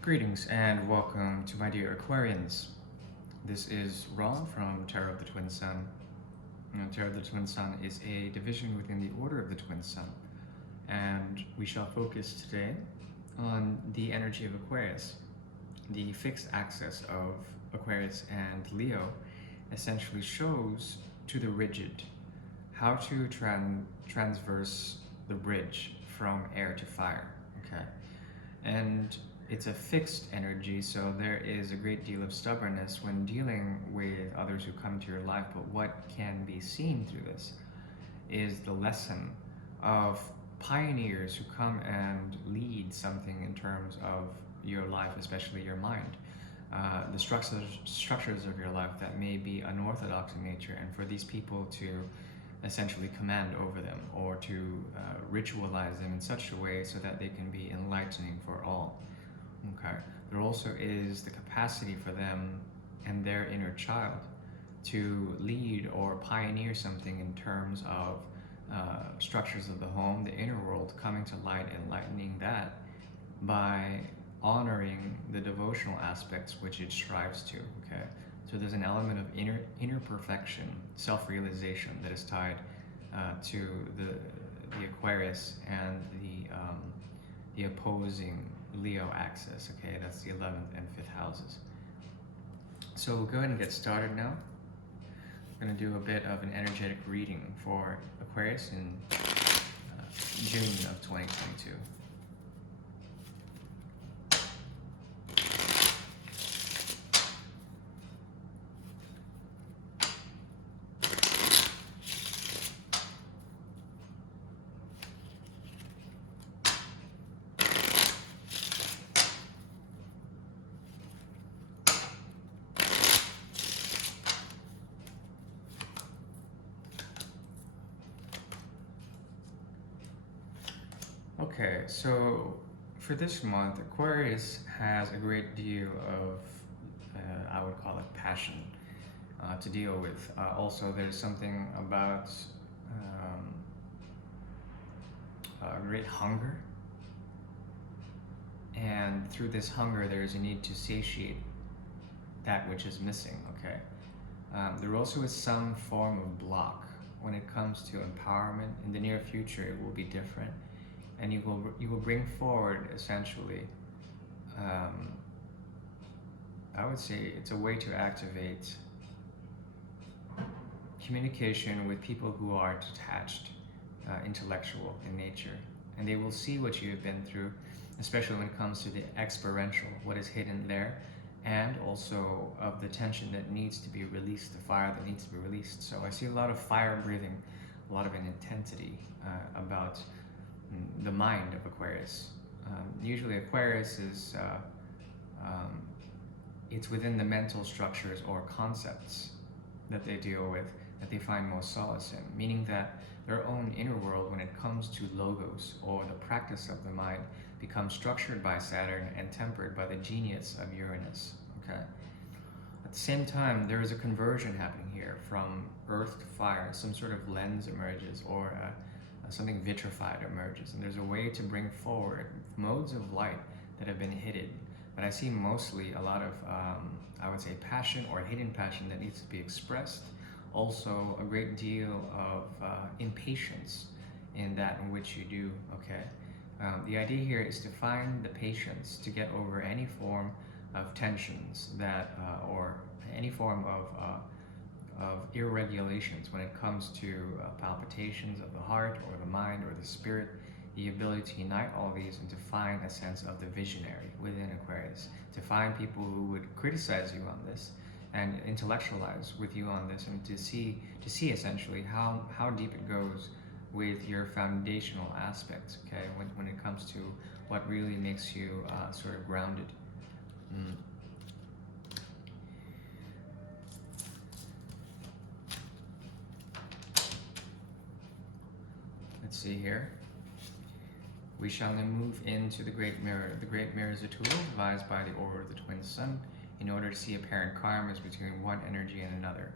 Greetings and welcome to my dear Aquarians. This is Ron from Tarot of the Twin Sun. Tarot of the Twin Sun is a division within the Order of the Twin Sun, and we shall focus today on the energy of Aquarius. The fixed axis of Aquarius and Leo essentially shows to the rigid how to transverse the bridge from air to fire. Okay, and it's a fixed energy, so there is a great deal of stubbornness when dealing with others who come into your life. But what can be seen through this is the lesson of pioneers who come and lead something in terms of your life, especially your mind. The structures of your life that may be unorthodox in nature, and for these people to essentially command over them or to ritualize them in such a way so that they can be enlightening for all. Okay. There also is the capacity for them and their inner child to lead or pioneer something in terms of structures of the home, the inner world, coming to light, enlightening that by honoring the devotional aspects which it strives to. Okay, so there's an element of inner perfection, self-realization that is tied to the Aquarius and the opposing Leo axis. Okay, that's the 11th and 5th houses. So we'll go ahead and get started now. We're going to do a bit of an energetic reading for Aquarius in June of 2022. Okay, so for this month, Aquarius has a great deal of, I would call it passion to deal with. Also, there's something about great hunger, and through this hunger, there's a need to satiate that which is missing. Okay, there also is some form of block when it comes to empowerment. In the near future, it will be different. And you will bring forward essentially, I would say it's a way to activate communication with people who are detached, intellectual in nature, and they will see what you have been through, especially when it comes to the experiential, what is hidden there, and also of the tension that needs to be released, the fire that needs to be released. So I see a lot of fire breathing, a lot of an intensity about the mind of Aquarius. Usually Aquarius is, it's within the mental structures or concepts that they deal with that they find most solace in, meaning that their own inner world, when it comes to logos or the practice of the mind, becomes structured by Saturn and tempered by the genius of Uranus. Okay. At the same time, there is a conversion happening here from earth to fire. Some sort of lens emerges, or something vitrified emerges, and there's a way to bring forward modes of light that have been hidden. But I see mostly a lot of, I would say, passion or hidden passion that needs to be expressed. Also, a great deal of impatience in that in which you do. Okay, the idea here is to find the patience to get over any form of tensions that, or any form of irregulations when it comes to palpitations of the heart or the mind or the spirit, the ability to unite all these and to find a sense of the visionary within Aquarius, to find people who would criticize you on this and intellectualize with you on this, and to see essentially how deep it goes with your foundational aspects, okay, when it comes to what really makes you sort of grounded. Let's see here. We shall now move into the Great Mirror. The Great Mirror is a tool devised by the Order of the Twin Sun in order to see apparent karmas between one energy and another.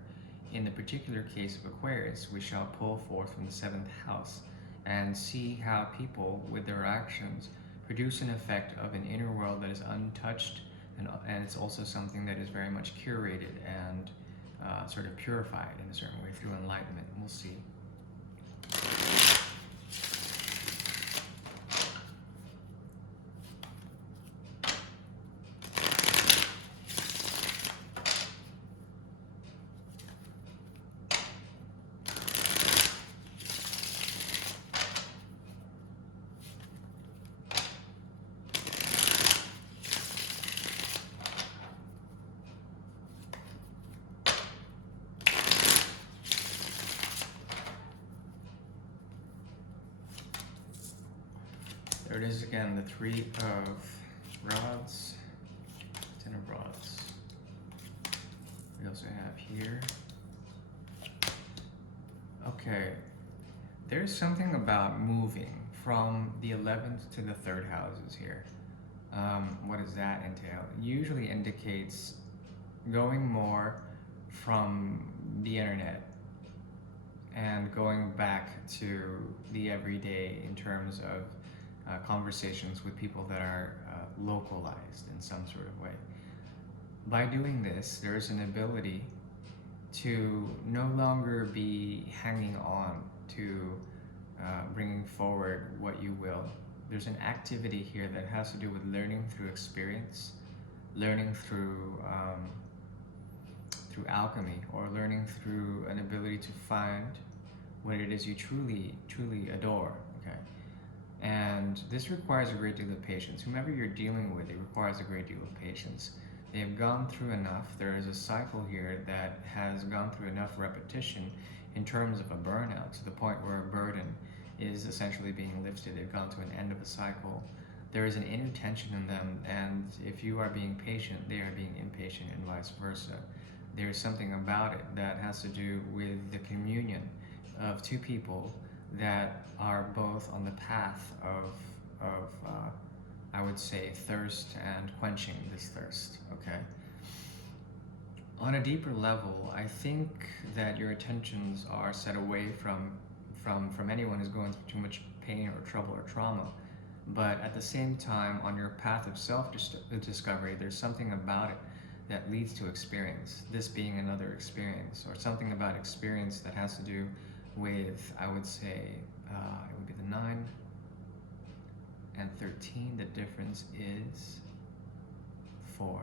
In the particular case of Aquarius, we shall pull forth from the 7th house and see how people, with their actions, produce an effect of an inner world that is untouched, and it's also something that is very much curated and sort of purified in a certain way through enlightenment. We'll see. There it is again, the Three of Rods, Ten of Rods. We also have here. Okay, there's something about moving from the 11th to the 3rd houses here. What does that entail? It usually indicates going more from the internet and going back to the everyday in terms of conversations with people that are localized in some sort of way. By doing this, there's an ability to no longer be hanging on to bringing forward what you will. There's an activity here that has to do with learning through experience, learning through alchemy, or learning through an ability to find what it is you truly adore. Okay. And this requires a great deal of patience. Whomever you're dealing with, it requires a great deal of patience. They have gone through enough. There is a cycle here that has gone through enough repetition in terms of a burnout, to the point where a burden is essentially being lifted. They've gone to an end of a cycle. There is an inner tension in them, and if you are being patient, they are being impatient, and vice versa. There's something about it that has to do with the communion of two people that are both on the path of I would say, thirst and quenching this thirst. Okay. On a deeper level, I think that your attentions are set away from anyone who's going through too much pain or trouble or trauma. But at the same time, on your path of self-discovery, there's something about it that leads to experience. This being another experience, or something about experience that has to do with, I would say, it would be the 9 and 13. The difference is 4.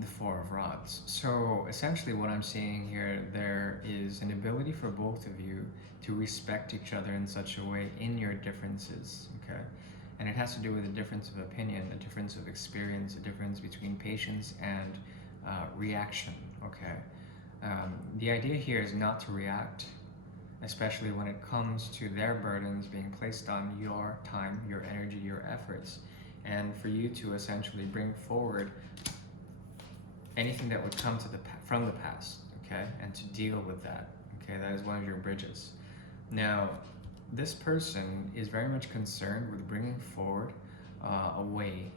The 4 of Rods. So essentially what I'm seeing here, there is an ability for both of you to respect each other in such a way in your differences, okay? And it has to do with a difference of opinion, a difference of experience, a difference between patience and reaction, okay? The idea here is not to react, especially when it comes to their burdens being placed on your time, your energy, your efforts, and for you to essentially bring forward anything that would come from the past, okay, and to deal with that, okay. That is one of your bridges. Now, this person is very much concerned with bringing forward a way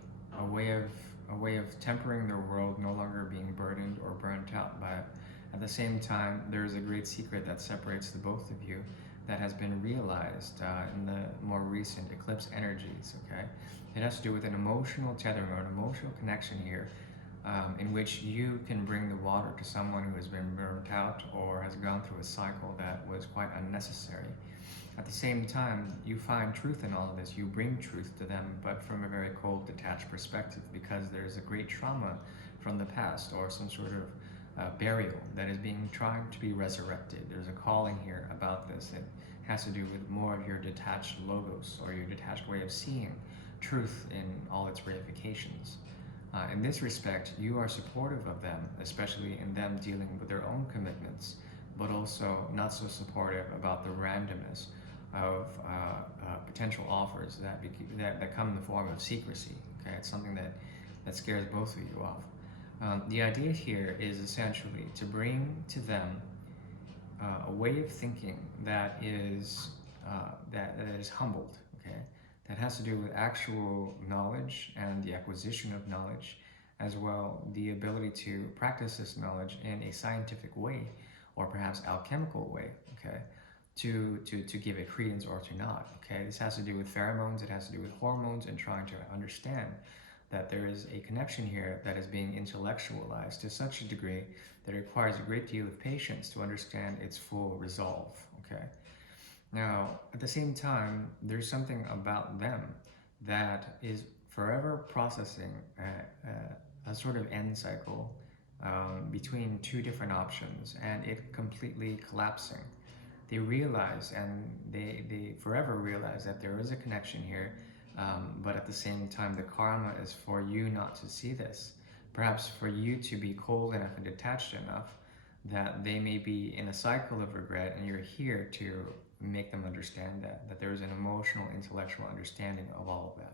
of tempering their world, no longer being burdened or burnt out by it. At the same time, there is a great secret that separates the both of you that has been realized in the more recent eclipse energies, okay? It has to do with an emotional tethering or an emotional connection here, in which you can bring the water to someone who has been burnt out or has gone through a cycle that was quite unnecessary. At the same time, you find truth in all of this. You bring truth to them, but from a very cold, detached perspective, because there's a great trauma from the past, or some sort of burial that is trying to be resurrected. There's a calling here about this. It has to do with more of your detached logos, or your detached way of seeing truth in all its ramifications. In this respect, you are supportive of them, especially in them dealing with their own commitments, but also not so supportive about the randomness of potential offers that come in the form of secrecy. Okay, it's something that scares both of you off. The idea here is essentially to bring to them a way of thinking that is humbled. Okay, that has to do with actual knowledge and the acquisition of knowledge, as well the ability to practice this knowledge in a scientific way, or perhaps alchemical way. Okay, to give it credence or to not. Okay, this has to do with pheromones, it has to do with hormones, and trying to understand that there is a connection here that is being intellectualized to such a degree that it requires a great deal of patience to understand its full resolve. Okay, now at the same time, there's something about them that is forever processing a sort of end cycle between two different options and it completely collapsing. They realize and they forever realize that there is a connection here, but at the same time the karma is for you not to see this, perhaps for you to be cold enough and detached enough that they may be in a cycle of regret and you're here to make them understand that there is an emotional intellectual understanding of all of that.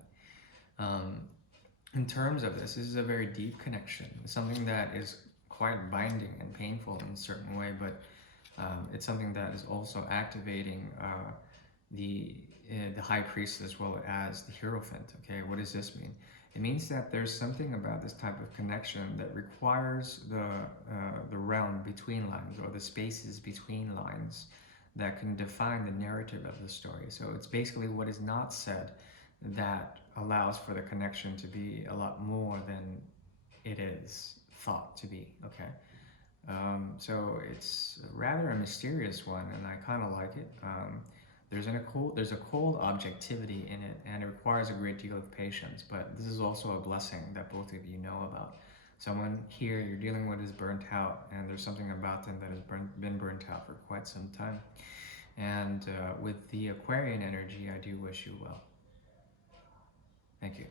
In terms of this is a very deep connection, something that is quite binding and painful in a certain way, but it's something that is also activating the the high priest as well as the hierophant. Okay, what does this mean? It means that there's something about this type of connection that requires the realm between lines or the spaces between lines that can define the narrative of the story. So it's basically what is not said that allows for the connection to be a lot more than it is thought to be. Okay. So it's rather a mysterious one, and I kind of like it. There's a cold objectivity in it, and it requires a great deal of patience. But this is also a blessing that both of you know about. Someone here you're dealing with is burnt out, and there's something about them that has been burnt out for quite some time. And with the Aquarian energy, I do wish you well. Thank you.